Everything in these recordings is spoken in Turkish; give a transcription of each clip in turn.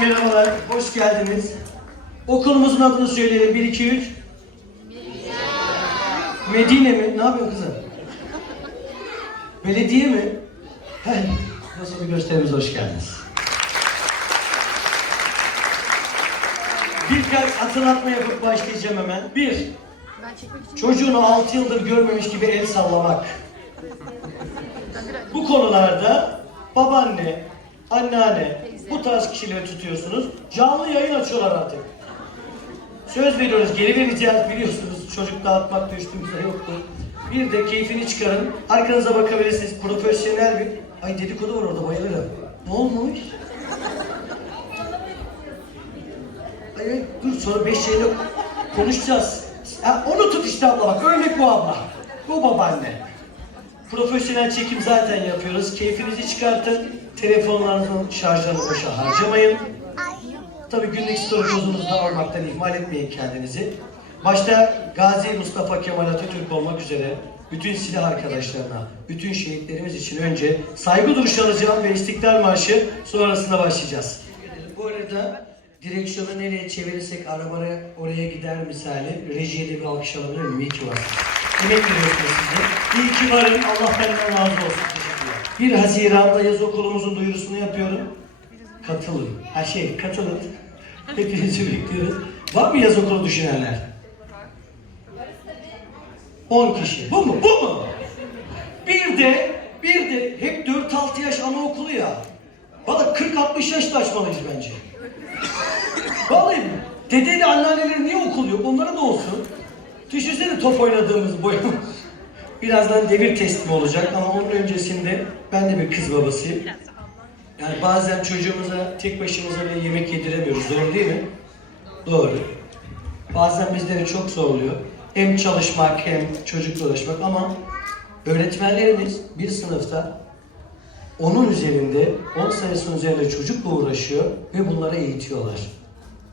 merhabalar, hoş geldiniz. Okulumuzun adını söyleyelim, 1, 2, 3. Medine mi? Ne yapıyorsun kızım? Belediye mi? Nasıl bir gösterimize hoş geldiniz. Birkaç hatırlatma yapıp başlayacağım hemen. Bir, çocuğunu 6 yıldır görmemiş gibi el sallamak. Bu konularda babaanne, anneanne bu tarz kişileri tutuyorsunuz. Canlı yayın açıyorlar artık. Söz veriyoruz, geri vereceğiz biliyorsunuz. Çocuk dağıtmak da üstümüze yoktur. Bir de keyfini çıkarın. Arkanıza bakabilirsiniz. Profesyonel bir... Ay dedikodu var orada bayılırım. Ne olmuş? Ay, ay dur sonra beş şeyle konuşacağız. Ha, onu tut işte abla bak. Örnek bu abla. Bu babaanne. Profesyonel çekim zaten yapıyoruz. Keyfinizi çıkartın. Telefonlarınızın şarjlarını boşa harcamayın. Tabii günlük da almaktan ihmal etmeyin kendinizi. Başta Gazi Mustafa Kemal Atatürk olmak üzere bütün silah arkadaşlarına, bütün şehitlerimiz için önce saygı duruşu alacağım ve İstiklal Marşı sonrasında başlayacağız. Bu arada direksiyonu nereye çevirirsek arabayı oraya gider misali rejiye de bir alkış alabilir miyim? İyi ki varsınız. Emek veriyorsunuz size. İyi ki varım. Allah benden razı olsun. Teşekkürler. 1 Haziran'da yaz okulumuzun duyurusunu yapıyorum. Katılın. Ha şey katılın. Hepinizi bekliyoruz. Var mı yaz okulu düşünenler? 10 kişi. Bu mu? Bu mu? Bir de bir de hep 4-6 yaş anaokulu ya. Valla 40-60 yaş da açmalıyız bence. Vallahi dedeyle anneanneleri niye okul yok? Onlara da olsun. Düşünsene top oynadığımız boy. Birazdan devir teslimi olacak ama onun öncesinde ben de bir kız babasıyım. Yani bazen çocuğumuza tek başımıza bile yemek yediremiyoruz. Doğru değil mi? Doğru. Bazen bizleri çok zorluyor. Hem çalışmak hem çocukla uğraşmak ama öğretmenlerimiz bir sınıfta onun üzerinde, 10 sayısının üzerinde çocukla uğraşıyor ve bunları eğitiyorlar.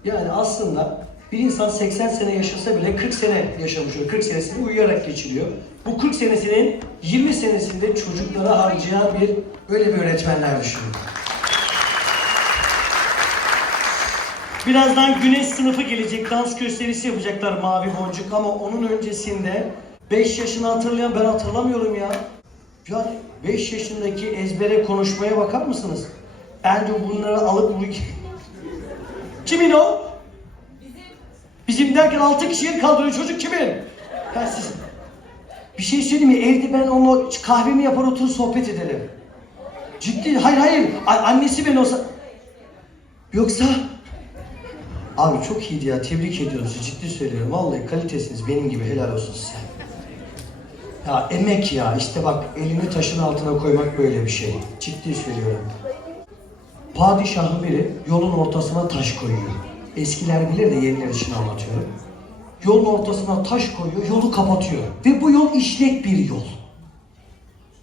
Yani aslında bir insan 80 sene yaşasa bile 40 sene yaşamış oluyor. 40 senesini uyuyarak geçiriyor. Bu 40 senesinin 20 senesinde çocuklara harcayan bir öyle bir öğretmenler düşünün. Birazdan güneş sınıfı gelecek. Dans gösterisi yapacaklar Mavi Boncuk ama onun öncesinde 5 yaşını hatırlayan ben hatırlamıyorum ya. Yani 5 yaşındaki ezbere konuşmaya bakar mısınız? Bence bunları alıp. Kimin o? Bizim derken 6 kişiyi kaldırıyor çocuk kimin? Ben siz... Bir şey söyleyeyim mi? Evde ben onunla kahvemi yapar oturur sohbet ederim. Ciddi, hayır hayır. A- annesi ben olsa... Yoksa... Abi çok iyiydi ya. Tebrik ediyorum sizi. Ciddi söylüyorum. Vallahi kalitesiniz benim gibi. Helal olsun size. Ya emek ya. işte bak elini taşın altına koymak böyle bir şey. Ciddi söylüyorum. Padişahın biri yolun ortasına taş koyuyor. Eskiler bilir de yeniler için anlatıyorum. Yolun ortasına taş koyuyor, yolu kapatıyor. Ve bu yol işlek bir yol.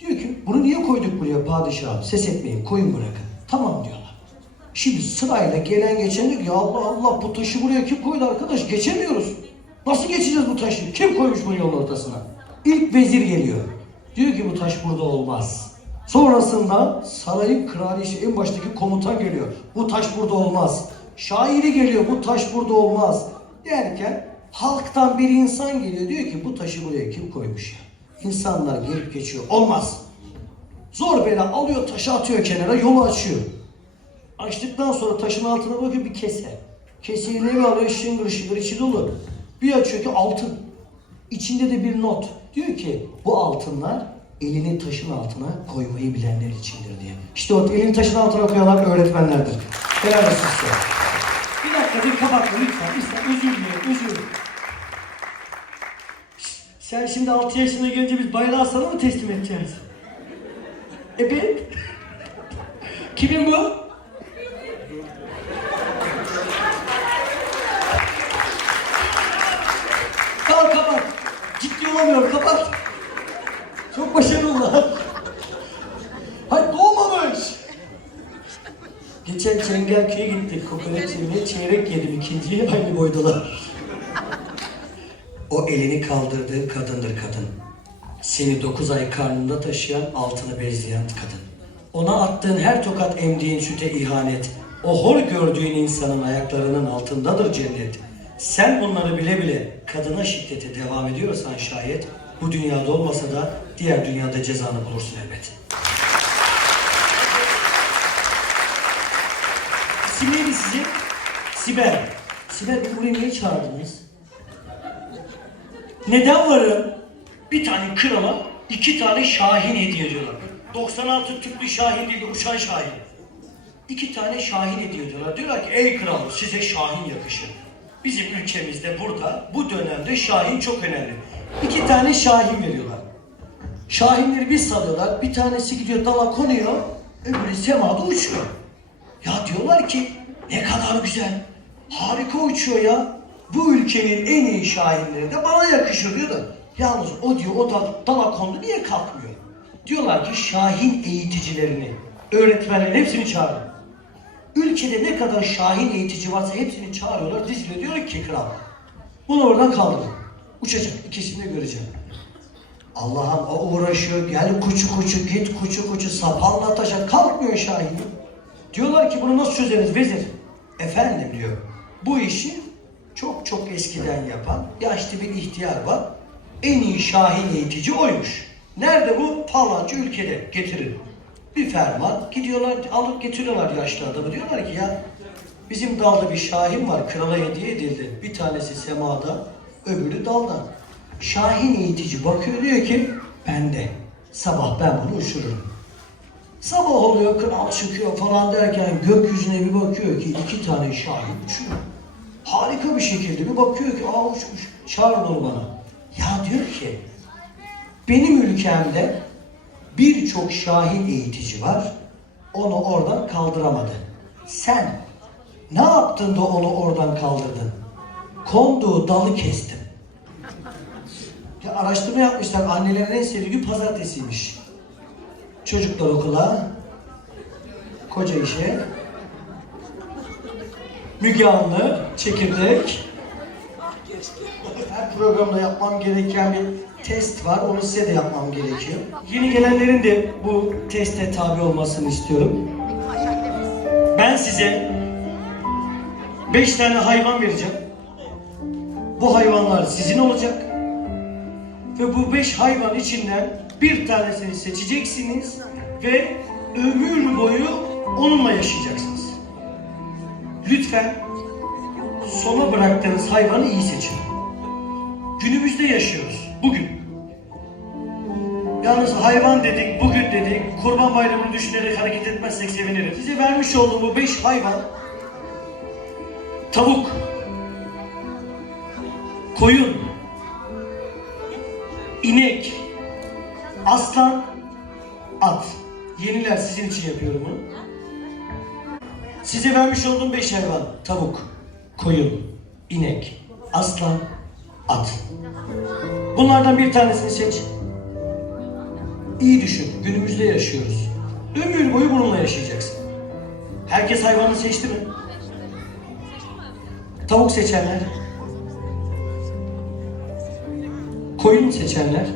Diyor ki bunu niye koyduk buraya padişahım? Ses etmeyin, koyun bırakın. Tamam diyorlar. Şimdi sırayla gelen geçen diyor ki ya Allah Allah bu taşı buraya kim koydu arkadaş? Geçemiyoruz. Nasıl geçeceğiz bu taşı? Kim koymuş bunu yolun ortasına? İlk vezir geliyor. Diyor ki bu taş burada olmaz. Sonrasında sarayın kraliçe en baştaki komutan geliyor. Bu taş burada olmaz. Şairi geliyor. Bu taş burada olmaz. Derken halktan bir insan geliyor. Diyor ki bu taşı buraya kim koymuş ya? İnsanlar gelip geçiyor. Olmaz. Zor bela alıyor taşı atıyor kenara yolu açıyor. Açtıktan sonra taşın altına bakıyor bir kese. Keseyi ne alıyor şıngır şıngır içi dolu. Bir açıyor ki altın. İçinde de bir not. Diyor ki bu altınlar elini taşın altına koymayı bilenler içindir diye. İşte o elini taşın altına koyanlar öğretmenlerdir. Helal olsun size. Kapatma lütfen. lütfen. Özür dilerim özür. Sen şimdi 6 yaşına gelince biz bayrağı sana mı teslim edeceğiz? Evet. Kimin bu? Tamam kapat. Ciddi olamıyorum kapat. Çok başarılılar. Hayır doğmamış. Geçen Çengelköy'e gittik kokoreç çeyrek yedim ikinciye aynı boydalar. O elini kaldırdığı kadındır kadın. Seni dokuz ay karnında taşıyan altını bezleyen kadın. Ona attığın her tokat emdiğin süte ihanet. O hor gördüğün insanın ayaklarının altındadır cennet. Sen bunları bile bile kadına şiddete devam ediyorsan şayet bu dünyada olmasa da diğer dünyada cezanı bulursun elbet. İsim neydi sizin? Sibel. Sibel beni buraya niye çağırdınız? Neden varım? Bir tane krala iki tane şahin hediye ediyorlar. 96 tüplü şahin değil, uçan şahin. İki tane şahin hediye ediyorlar. Diyorlar ki ey kral size şahin yakışır. Bizim ülkemizde burada bu dönemde şahin çok önemli. İki tane şahin veriyorlar. Şahinleri bir salıyorlar. Bir tanesi gidiyor dala konuyor. Öbürü semada uçuyor. Ya diyorlar ki ne kadar güzel. Harika uçuyor ya. Bu ülkenin en iyi şahinleri de bana yakışır diyor da. Yalnız o diyor o da dala kondu niye kalkmıyor? Diyorlar ki şahin eğiticilerini, öğretmenlerin hepsini çağırın. Ülkede ne kadar şahin eğitici varsa hepsini çağırıyorlar, diziliyor. Diyor ki kral, bunu oradan kaldırın. Uçacak, ikisini de göreceğim. Allah'ım o uğraşıyor, gel kuçu kuçu, git kuçu kuçu, sapanla atacak, kalkmıyor şahin. Diyorlar ki bunu nasıl çözeriz vezir? Efendim diyor, bu işi çok çok eskiden yapan yaşlı bir ihtiyar var. En iyi şahin eğitici oymuş. Nerede bu? Falanca ülkede. Getirin. Bir ferman. Gidiyorlar alıp getiriyorlar yaşlı adamı. Diyorlar ki ya bizim dalda bir şahin var. Krala hediye edildi. Bir tanesi semada, öbürü dalda. Şahin eğitici bakıyor diyor ki ben de sabah ben bunu uçururum. Sabah oluyor, kral çıkıyor falan derken gökyüzüne bir bakıyor ki iki tane şahin uçuyor. Harika bir şekilde bir bakıyor ki aa uçmuş, çağırın onu bana. Ya diyor ki, benim ülkemde birçok şahin eğitici var, onu oradan kaldıramadı. Sen ne yaptın da onu oradan kaldırdın? Konduğu dalı kestin. Ya araştırma yapmışlar, annelerin en sevdiği pazartesiymiş. Çocuklar okula, koca işe, Müge Anlı, çekirdek. Her programda yapmam gereken bir test var, onu size de yapmam gerekiyor. Yeni gelenlerin de bu teste tabi olmasını istiyorum. Ben size beş tane hayvan vereceğim. Bu hayvanlar sizin olacak. Ve bu beş hayvan içinden bir tanesini seçeceksiniz ve ömür boyu onunla yaşayacaksınız. Lütfen sona bıraktığınız hayvanı iyi seçin. Günümüzde yaşıyoruz. Bugün. Yalnız hayvan dedik, bugün dedik, kurban bayramını düşünerek hareket etmezsek sevinirim. Size vermiş olduğum bu beş hayvan, tavuk, koyun, inek, aslan, at. Yeniler sizin için yapıyorum bunu. Size vermiş olduğum beş hayvan. Tavuk, koyun, inek, aslan, at. Bunlardan bir tanesini seç. İyi düşün. Günümüzde yaşıyoruz. Ömür boyu bununla yaşayacaksın. Herkes hayvanı seçti mi? Tavuk seçenler. Koyun seçenler.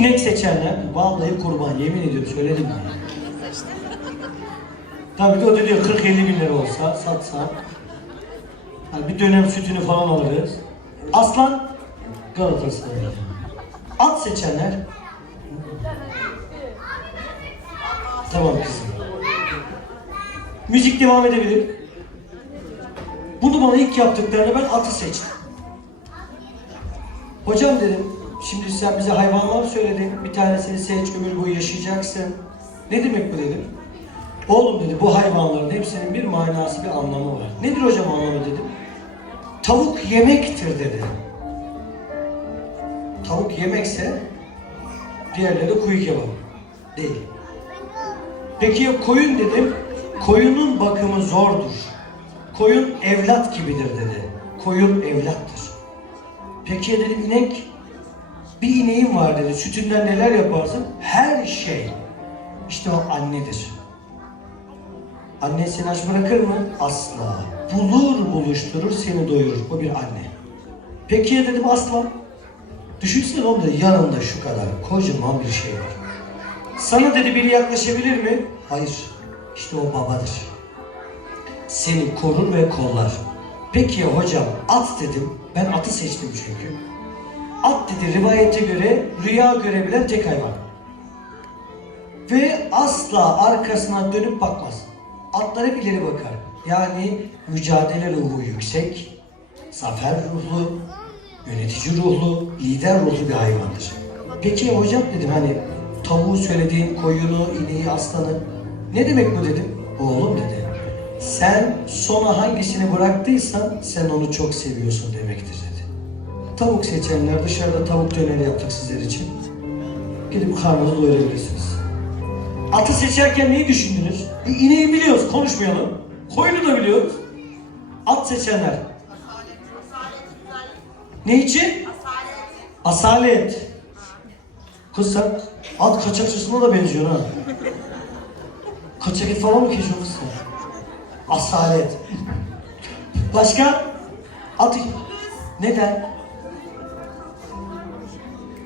İnek seçenler. Vallahi kurban yemin ediyorum söyledim ben. Tabii ki o diyor 40-50 bin lira olsa satsa. Hani bir dönem sütünü falan alırız. Aslan Galatasaray. At seçenler. Tamam kızım. Müzik devam edebilir. Bunu bana ilk yaptıklarında ben atı seçtim. Hocam dedim, şimdi sen bize hayvanlar söyledin, bir tanesini seç, ömür boyu yaşayacaksın. Ne demek bu dedim. Oğlum dedi, bu hayvanların hepsinin bir manası, bir anlamı var. Nedir hocam anlamı dedim. Tavuk yemektir dedi. Tavuk yemekse, diğerleri kuyu kebabı. Değil. Peki ya koyun dedim, koyunun bakımı zordur. Koyun evlat gibidir dedi. Koyun evlattır. Peki ya dedim inek, bir ineğim var dedi. Sütünden neler yaparsın? Her şey. İşte o annedir. Anne seni aç bırakır mı? Asla. Bulur buluşturur seni doyurur. O bir anne. Peki ya dedim aslan? Düşünsene oğlum dedi yanında şu kadar kocaman bir şey var. Sana dedi biri yaklaşabilir mi? Hayır, işte o babadır. Seni korur ve kollar. Peki ya hocam, at dedim. Ben atı seçtim çünkü. At dedi rivayete göre rüya görebilen tek hayvan. Ve asla arkasına dönüp bakmaz. Atlar hep ileri bakar. Yani mücadele ruhu yüksek, zafer ruhlu, yönetici ruhlu, lider ruhlu bir hayvandır. Peki hocam dedim hani tavuğu söylediğin koyunu, ineği, aslanı ne demek bu dedim. Oğlum dedi. Sen sona hangisini bıraktıysan sen onu çok seviyorsun demektir. Tavuk seçenler dışarıda tavuk döneri yaptık sizler için. Gidip karnınızı doyurabilirsiniz. Atı seçerken neyi düşündünüz? E, ineği biliyoruz, konuşmayalım. Koyunu da biliyoruz. At seçenler. Ne için? Asalet. Kız sen at kaçakçısına da benziyor ha. Kaçak et falan mı kesiyorsun kız sen? Asalet. Başka? At. Neden?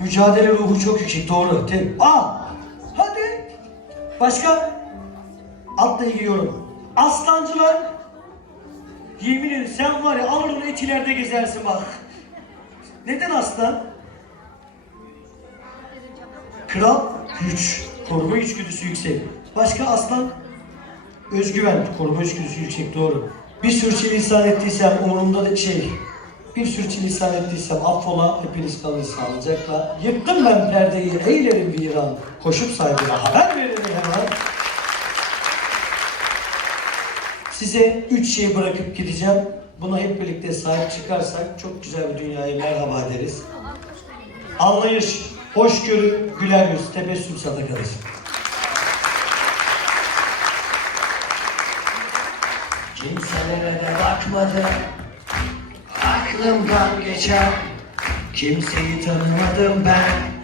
Mücadele ruhu çok yüksek doğru. Te- Aa! Hadi. Başka? Atla ilgili yorum. Aslancılar. Yemin ederim sen var ya alır onu etilerde gezersin bak. Neden aslan? Kral güç. Koruma içgüdüsü yüksek. Başka aslan? Özgüven. Koruma içgüdüsü yüksek doğru. Bir sürçülisan ettiysem umurumda da şey. Bir sürçülisan ettiysem affola hepiniz kalın sağlıcakla. Yıktım ben perdeyi eylerim viran. Koşup saygıda haber verin hemen. Size üç şey bırakıp gideceğim. Buna hep birlikte sahip çıkarsak çok güzel bir dünyaya merhaba deriz. Anlayış, hoşgörü, güler yüz, tebessüm sadakadır. Kimselere de bakmadım, aklımdan geçen kimseyi tanımadım ben.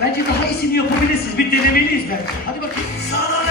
Bence daha iyisini yapabilirsiniz. Bir denemeliyiz bence. Hadi bakayım. Sana